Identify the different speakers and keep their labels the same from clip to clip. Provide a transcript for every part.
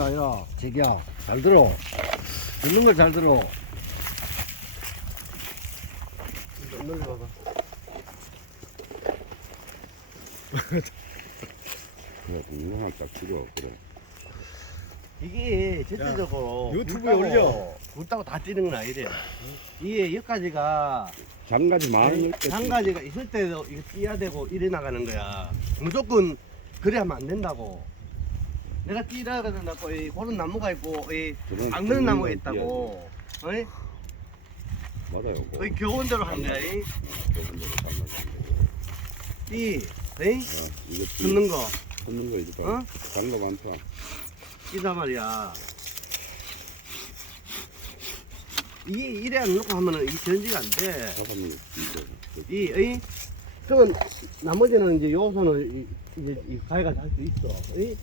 Speaker 1: 게 아니라 제기야 잘 들어 듣는 걸 잘 들어
Speaker 2: 거 봐봐.
Speaker 3: 그래, 공룡을 딱 죽여, 그래.
Speaker 2: 이게 전체적으로
Speaker 1: 유튜브에
Speaker 2: 굵다고-
Speaker 1: 올려.
Speaker 2: 굵다고 다 찌는 건 아니래. 이게 여기까지가
Speaker 3: 장가지 많이 있겠지.
Speaker 2: 한 가지가 있을 때도 이거 띄야 되고 이래 나가는 거야. 무조건 그래 하면 안 된다고. 내가 띄라 그러고 이 그런 나무가 있고 이
Speaker 3: 그런
Speaker 2: 악는 나무가
Speaker 3: 걸
Speaker 2: 있다고. 어이?
Speaker 3: 맞아요. 그거.
Speaker 2: 거의 교원대로 한 거야. 이.
Speaker 3: 저건 대로 장가지.
Speaker 2: 이, 에이?
Speaker 3: 이거
Speaker 2: 듣는 거.
Speaker 3: 듣는 거 이제
Speaker 2: 어?
Speaker 3: 봐. 장가 많다.
Speaker 2: 이단 말이야. 이게 이래 안 놓고 하면은 이 전지가 안 돼.
Speaker 3: 사람이 이제 그
Speaker 2: 이, 이, 그러면 나머지는 이제 요소는 이, 이제 이 가위가 할 수 있어. 이?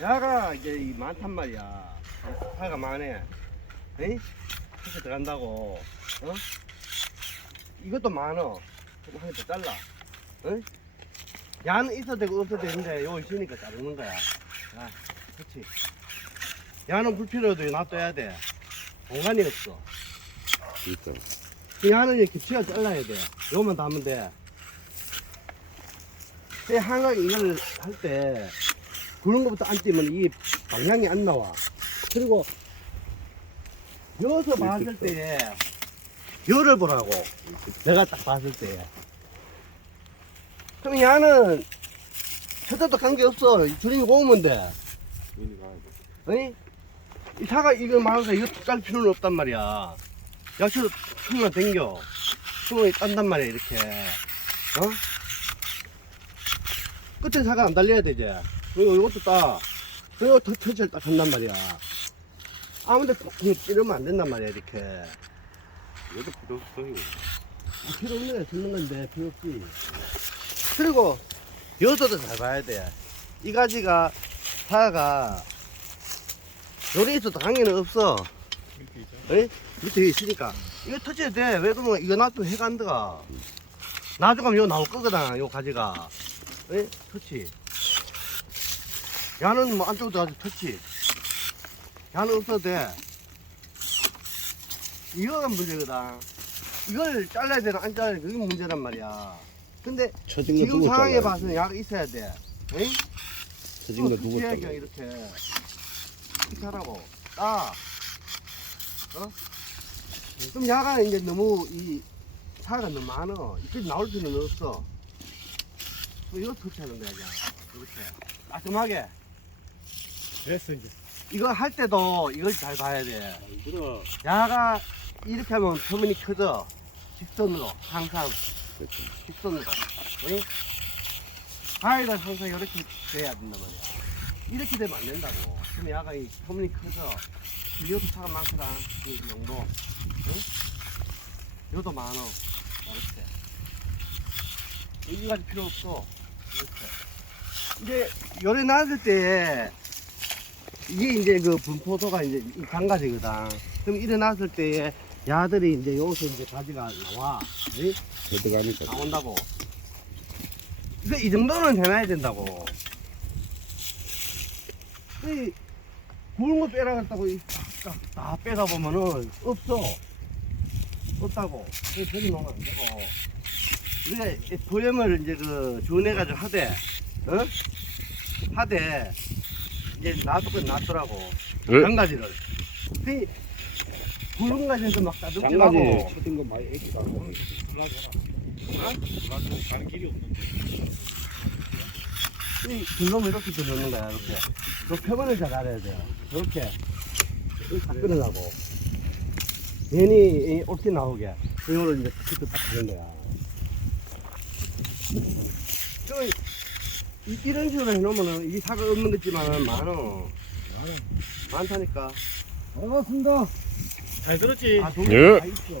Speaker 2: 야가 이제 이 많단 말이야. 가위가 많네. 이? 이렇게 들어간다고. 어? 이것도 많어. 그럼 한개 더 잘라. 어? 야는 있어도 되고 없어도 되는데 요 있으니까 자르는 거야. 야, 그렇지. 야는 불필요해도 놔둬야 돼. 공간이 없어.
Speaker 3: 진짜.
Speaker 2: 이 하는 이렇게 치아 잘라야 돼. 요만 다 하면 돼. 이 항상 이걸 할 때, 그런 것부터 안 띄면 이 방향이 안 나와. 그리고, 여기서 봤을 때에, 열을 보라고. 내가 딱 봤을 때에. 그럼 야는, 쳐다도 관계없어. 주름이 오면 돼. 아니? 이 사과 이거 말아서 이거 짤 필요는 없단 말이야. 야채도 충만 댕겨. 충분히 딴단 말이야, 이렇게. 어? 끝에 사과 안 달려야 되지. 그리고 이것도 딱, 그리고 터, 터치를 딱 한단 말이야. 아무데 찌르면 안 된단 말이야, 이렇게.
Speaker 3: 여기 필요 없어요.
Speaker 2: 아, 필요 애 듣는 건데, 필요 없지. 그리고, 여기서도 잘 봐야 돼. 이 가지가, 사과가, 요리 있어도 관계는 없어. 에? 밑에 있으니까. 이거 터치해도 돼. 왜 그러면 이거 놔두면 해가 안 들어가. 나중에 이거 나올 거거든, 요 가지가. 에? 터치. 야는 뭐 안쪽으로 들어가서 터치. 야는 없어도 돼. 이거가 문제거든. 이걸 잘라야 되나 안 잘라야 되나 그게 문제란 말이야. 근데
Speaker 3: 처진 거
Speaker 2: 지금 상황에
Speaker 3: 잘라야
Speaker 2: 봐서는 야가 있어야 돼. 에?
Speaker 3: 처진 거
Speaker 2: 해야지
Speaker 3: 잘라야
Speaker 2: 이렇게 이렇게 하라고 딱 어? 그럼 야간 이제 너무 이 사가 너무 많어 이까지 나올 필요는 없어 그럼 이거 터치하는 거야 그냥 이렇게 깔끔하게
Speaker 1: 됐어 이제.
Speaker 2: 이거 할 때도 이걸 잘 봐야 돼.
Speaker 1: 잘 들어
Speaker 2: 야가 이렇게 하면 표면이 커져. 직선으로 항상.
Speaker 3: 그렇지.
Speaker 2: 직선으로. 응? 가위가 항상 이렇게 돼야 된단 말이야. 이렇게 되면 안 된다고. 그럼 야가 이 표면이 커져. 이것도 차가 많거든 이 정도. 응? 이것도 많어 이렇게. 여기까지 필요 없어. 이렇게. 이제 열에 놨을 때 이게 이제 그 분포도가 이제 이 강가지거든 그럼 일어났을 때에 야들이 이제 여기서 이제 가지가 나와 응?
Speaker 3: 들어가니까.
Speaker 2: 나온다고. 이거 이 정도는 해놔야 된다고. 이 굵은 거 빼라 그랬다고 이 다, 다 빼다 보면은 없어. 없다고. 그래서 저리 놓으면 안 되고. 우리가 이 보염을 이제 그 준해가지고 하되, 어? 하되, 이제 놔두고 놔두라고.
Speaker 3: 네?
Speaker 2: 한 가지를. 그 굵은 가지에서 막 따듬지
Speaker 3: 장가지
Speaker 2: 말고.
Speaker 3: 처진 거 많이 애기 가고.
Speaker 1: 가는 길이 없는데
Speaker 2: 이 줄놈 이렇게 들어놓는 거야, 이렇게. 그 표면을 잘 알아야 돼요. 이렇게. 이렇게 다 끊으라고. 괜히 이 옷이 나오게. 이거를 이제 툭툭 딱 하는 거야. 그, 이, 이런 식으로 해놓으면은 이 사과 없는 거지만은 많어. 많다니까.
Speaker 1: 반갑습니다 잘 들었지
Speaker 2: 아,
Speaker 3: 예.
Speaker 2: 다 있어.